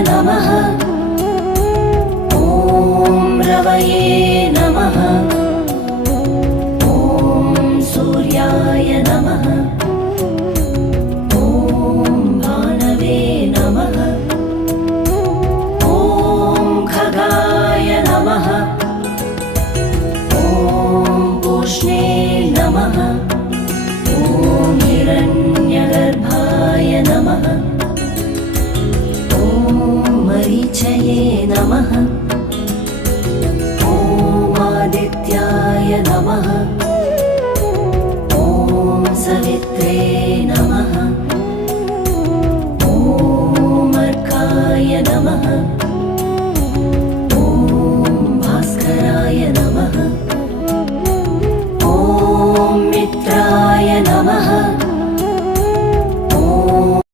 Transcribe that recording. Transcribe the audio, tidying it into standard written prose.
नमः। ॐ रवये नमः। ॐ सूर्याय नमः। ॐ भानवे नमः। ॐ खगाय नमः। ॐ पूष्णे नमः। ॐ हिरण्यगर्भाय नमः। ॐ मरीचये नमः। ॐ आदित्याय नमः। ॐ सवित्रे नमः।